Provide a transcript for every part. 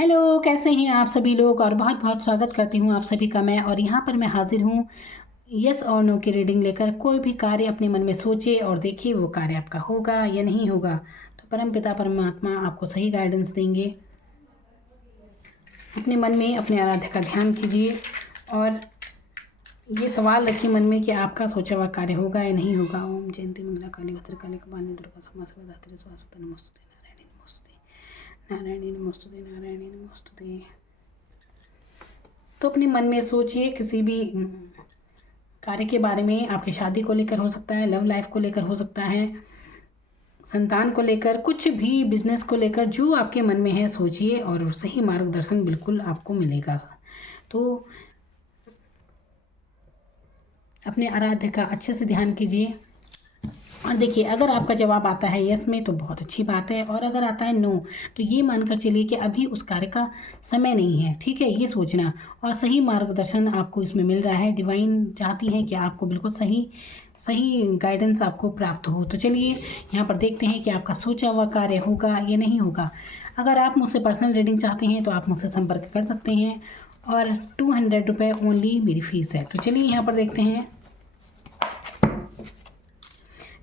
Hello, कैसे हैं आप सभी लोग। और बहुत बहुत स्वागत करती हूँ आप सभी का मैं। और यहाँ पर मैं हाजिर हूँ यस और नो की रीडिंग लेकर। कोई भी कार्य अपने मन में सोचिए और देखिए वो कार्य आपका होगा या नहीं होगा। तो परमपिता परमात्मा आपको सही गाइडेंस देंगे। अपने मन में अपने आराध्य का ध्यान कीजिए और ये सवाल रखिए मन में कि आपका सोचा हुआ कार्य होगा या नहीं होगा। ओम जयंती मंगला काली भद्रकाली कपालिनी दुर्गा क्षमा सर्वधात्री स्वास्वती नमोस्तुते नारायणी नमोस्तुते नारायणी नमोस्तुते। तो अपने मन में सोचिए किसी भी कार्य के बारे में। आपकी शादी को लेकर हो सकता है, लव लाइफ को लेकर हो सकता है, संतान को लेकर, कुछ भी बिजनेस को लेकर जो आपके मन में है सोचिए और सही मार्गदर्शन बिल्कुल आपको मिलेगा। तो अपने आराध्य का अच्छे से ध्यान कीजिए और देखिए अगर आपका जवाब आता है यस में तो बहुत अच्छी बात है, और अगर आता है नो तो ये मानकर चलिए कि अभी उस कार्य का समय नहीं है। ठीक है, ये सोचना और सही मार्गदर्शन आपको इसमें मिल रहा है। डिवाइन चाहती है कि आपको बिल्कुल सही गाइडेंस आपको प्राप्त हो। तो चलिए यहाँ पर देखते हैं कि आपका सोचा हुआ कार्य होगा या नहीं होगा। अगर आप मुझसे पर्सनल रीडिंग चाहते हैं तो आप मुझसे संपर्क कर सकते हैं और 200 रुपये ओनली मेरी फ़ीस है। तो चलिए यहाँ पर देखते हैं।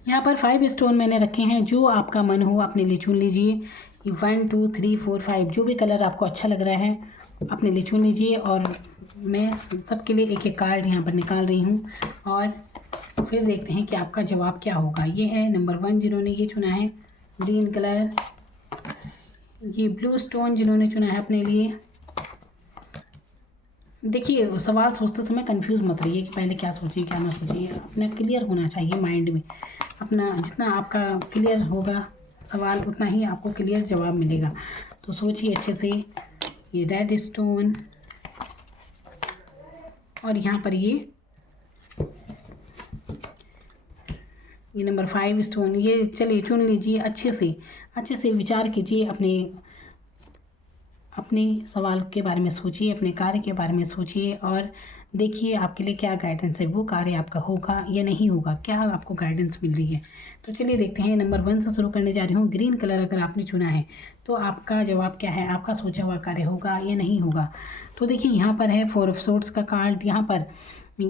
यहाँ पर 5 स्टोन मैंने रखे हैं, जो आपका मन हो अपने लिए चुन लीजिए। 1 2 3 4 5 जो भी कलर आपको अच्छा लग रहा है अपने लिए चुन लीजिए। और मैं सबके लिए एक एक कार्ड यहाँ पर निकाल रही हूँ और फिर देखते हैं कि आपका जवाब क्या होगा। ये है नंबर 1 जिन्होंने ये चुना है ग्रीन कलर। ये ब्लू स्टोन जिन्होंने चुना है अपने लिए। देखिए सवाल सोचते समय कंफ्यूज मत रहिए कि पहले क्या सोचिए क्या ना सोचिए। अपना क्लियर होना चाहिए माइंड में। अपना जितना आपका क्लियर होगा सवाल उतना ही आपको क्लियर जवाब मिलेगा। तो सोचिए अच्छे से। ये रेड स्टोन और यहाँ पर ये नंबर 5 स्टोन। ये चलिए चुन लीजिए। अच्छे से विचार कीजिए। अपने सवाल के बारे में सोचिए, अपने कार्य के बारे में सोचिए और देखिए आपके लिए क्या गाइडेंस है। वो कार्य आपका होगा या नहीं होगा, क्या आपको गाइडेंस मिल रही है। तो चलिए देखते हैं। नंबर 1 से शुरू करने जा रही हूँ। ग्रीन कलर अगर आपने चुना है तो आपका जवाब क्या है, आपका सोचा हुआ कार्य होगा या नहीं होगा। तो देखिए यहाँ पर है 4 ऑफ सोर्ड्स का कार्ड। यहाँ पर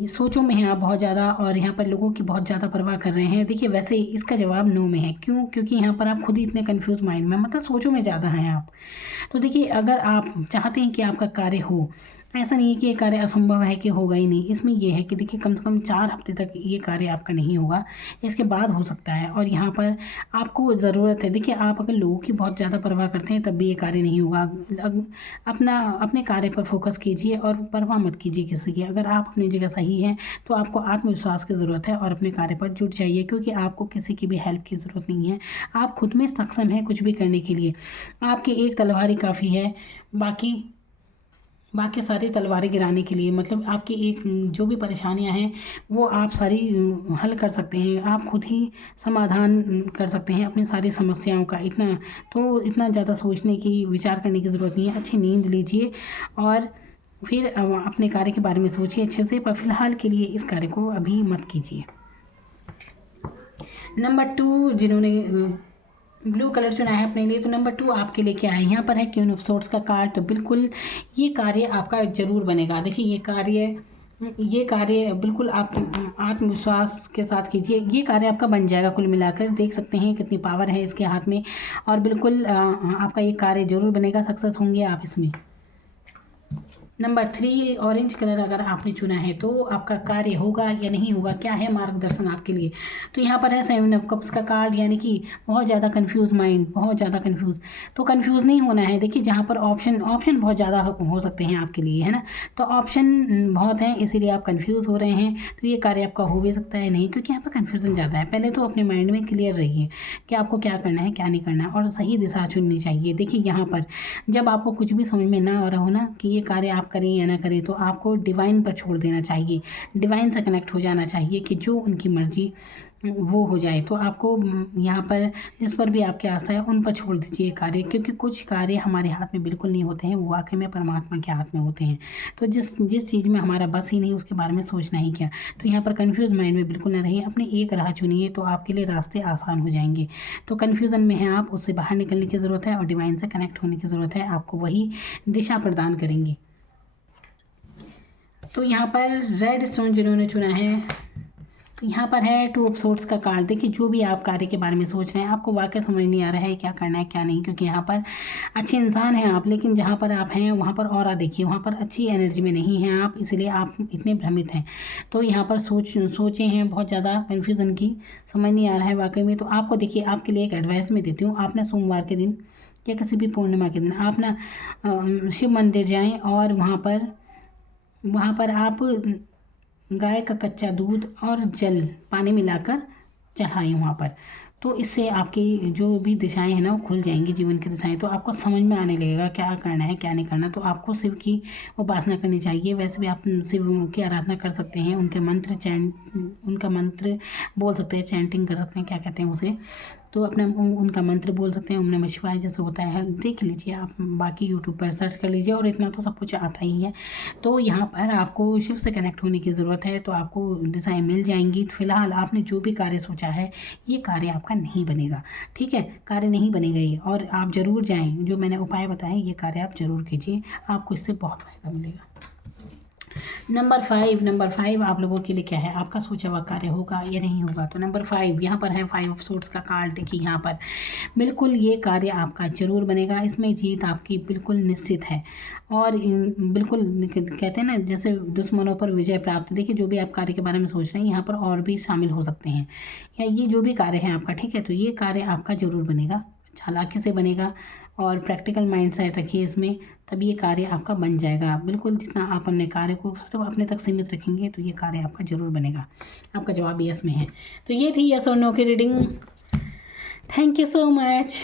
सोचों में हैं आप बहुत ज़्यादा और यहाँ पर लोगों की बहुत ज़्यादा परवाह कर रहे हैं। देखिए वैसे इसका जवाब नो में है। क्यों? क्योंकि यहाँ पर आप खुद ही इतने कंफ्यूज माइंड में, मतलब सोचों में ज़्यादा हैं आप। तो देखिए अगर आप चाहते हैं कि आपका कार्य हो, ऐसा नहीं है कि ये कार्य असंभव है कि होगा ही नहीं। इसमें ये है कि देखिए कम से कम 4 हफ्ते तक ये कार्य आपका नहीं होगा, इसके बाद हो सकता है। और यहाँ पर आपको ज़रूरत है। देखिए आप अगर लोगों की बहुत ज़्यादा परवाह करते हैं तब भी ये कार्य नहीं होगा। अपने कार्य पर फोकस कीजिए और परवाह मत कीजिए किसी की। अगर आप अपनी जगह सही हैं तो आपको आत्मविश्वास की ज़रूरत है और अपने कार्य पर जुट जाइए, क्योंकि आपको किसी की भी हेल्प की ज़रूरत नहीं है। आप खुद में सक्षम हैं कुछ भी करने के लिए। आपकी एक तलवार ही काफ़ी है बाकी सारी तलवारें गिराने के लिए। मतलब आपकी एक जो भी परेशानियां हैं वो आप सारी हल कर सकते हैं। आप खुद ही समाधान कर सकते हैं अपनी सारी समस्याओं का। इतना ज़्यादा सोचने की, विचार करने की ज़रूरत नहीं है। अच्छी नींद लीजिए और फिर अपने कार्य के बारे में सोचिए अच्छे से। पर फिलहाल के लिए इस कार्य को अभी मत कीजिए। नंबर 2 जिन्होंने ब्लू कलर चुना है अपने लिए, तो नंबर 2 आपके लिए क्या है। यहाँ पर है क्वीन ऑफ सोर्ड्स का कार्ड। तो बिल्कुल ये कार्य आपका ज़रूर बनेगा। देखिए ये कार्य बिल्कुल आप आत्मविश्वास के साथ कीजिए। ये कार्य आपका बन जाएगा। कुल मिलाकर देख सकते हैं कितनी पावर है इसके हाथ में। और बिल्कुल आपका ये कार्य ज़रूर बनेगा, सक्सेस होंगे आप इसमें। नंबर 3 ऑरेंज कलर अगर आपने चुना है तो आपका कार्य होगा या नहीं होगा, क्या है मार्गदर्शन आपके लिए। तो यहाँ पर है 7 ऑफ कप्स का कार्ड, यानी कि बहुत ज़्यादा कंफ्यूज माइंड, बहुत ज़्यादा कंफ्यूज। तो कंफ्यूज नहीं होना है। देखिए जहाँ पर ऑप्शन बहुत ज़्यादा हो सकते हैं आपके लिए, है ना। तो ऑप्शन बहुत हैं इसीलिए आप कंफ्यूज हो रहे हैं। तो ये कार्य आपका हो भी सकता है नहीं, क्योंकि यहाँ पर कन्फ्यूज़न ज़्यादा है। पहले तो अपने माइंड में क्लियर रहिए कि आपको क्या करना है क्या नहीं करना है और सही दिशा चुननी चाहिए। देखिए यहाँ पर जब आपको कुछ भी समझ में ना आ रहा हो ना कि ये कार्य आप करें या ना करें, तो आपको डिवाइन पर छोड़ देना चाहिए। डिवाइन से कनेक्ट हो जाना चाहिए कि जो उनकी मर्जी वो हो जाए। तो आपको यहाँ पर जिस पर भी आपकी आस्था है उन पर छोड़ दीजिए कार्य, क्योंकि कुछ कार्य हमारे हाथ में बिल्कुल नहीं होते हैं, वो वाकई में परमात्मा के हाथ में होते हैं। तो जिस जिस चीज़ में हमारा बस ही नहीं उसके बारे में सोचना ही क्या। तो यहाँ पर कन्फ्यूज़ माइंड में बिल्कुल ना रहिए, अपनी एक राह चुनिए तो आपके लिए रास्ते आसान हो जाएंगे। तो कन्फ्यूज़न में है आप, उससे बाहर निकलने की ज़रूरत है और डिवाइन से कनेक्ट होने की ज़रूरत है, आपको वही दिशा प्रदान करेंगे। तो यहाँ पर रेड स्टोन जिन्होंने चुना है, तो यहाँ पर है 2 ऑफ सोर्ड्स का कार्ड। देखिए जो भी आप कार्य के बारे में सोच रहे हैं आपको वाकई समझ नहीं आ रहा है क्या करना है क्या नहीं, क्योंकि यहाँ पर अच्छे इंसान हैं आप, लेकिन जहाँ पर आप हैं वहाँ पर ऑरा देखिए, वहाँ पर अच्छी एनर्जी में नहीं हैं आप, इसलिए आप इतने भ्रमित हैं। तो यहाँ पर सोचे हैं बहुत ज़्यादा, कन्फ्यूज़न की, समझ नहीं आ रहा है वाकई में। तो आपको देखिए, आपके लिए एक एडवाइस मैं देती हूँ, आप ना सोमवार के दिन या किसी भी पूर्णिमा के दिन आप ना शिव मंदिर जाएँ और वहाँ पर आप गाय का कच्चा दूध और जल पानी मिलाकर चढ़ाएं वहाँ पर। तो इससे आपकी जो भी दिशाएं हैं ना वो खुल जाएंगी, जीवन की दिशाएं। तो आपको समझ में आने लगेगा क्या करना है क्या नहीं करना। तो आपको शिव की उपासना करनी चाहिए। वैसे भी आप शिव की आराधना कर सकते हैं, उनका मंत्र बोल सकते हैं, चैंटिंग कर सकते हैं, क्या कहते हैं उसे, तो अपना उनका मंत्र बोल सकते हैं, ओम नमः शिवाय जैसे होता है, देख लीजिए आप, बाकी यूट्यूब पर सर्च कर लीजिए और इतना तो सब कुछ आता ही है। तो यहाँ पर आपको शिव से कनेक्ट होने की ज़रूरत है, तो आपको दिशाएं मिल जाएंगी। फिलहाल आपने जो भी कार्य सोचा है ये कार्य आपका नहीं बनेगा, ठीक है, कार्य नहीं बनेगा ये। और आप ज़रूर जाएँ, जो मैंने उपाय बताए ये कार्य आप ज़रूर कीजिए, आपको इससे बहुत फ़ायदा मिलेगा। नंबर 5 आप लोगों के लिए क्या है, आपका सोचा हुआ कार्य होगा या नहीं होगा। तो नंबर 5 यहाँ पर है 5 ऑफ सोर्ड्स का कार्ड। देखिए यहाँ पर बिल्कुल ये कार्य आपका ज़रूर बनेगा, इसमें जीत आपकी बिल्कुल निश्चित है। और बिल्कुल कहते हैं ना जैसे दुश्मनों पर विजय प्राप्त। देखिए जो भी आप कार्य के बारे में सोच रहे हैं यहाँ पर और भी शामिल हो सकते हैं, या ये जो भी कार्य है आपका, ठीक है, तो ये कार्य आपका ज़रूर बनेगा, चालाकी से बनेगा और प्रैक्टिकल माइंडसेट रखिए इसमें, तब ये कार्य आपका बन जाएगा। बिल्कुल जितना आप अपने कार्य को सिर्फ अपने तक सीमित रखेंगे तो ये कार्य आपका ज़रूर बनेगा। आपका जवाब यस में है। तो ये थी यस और नो की reading. Thank you so much.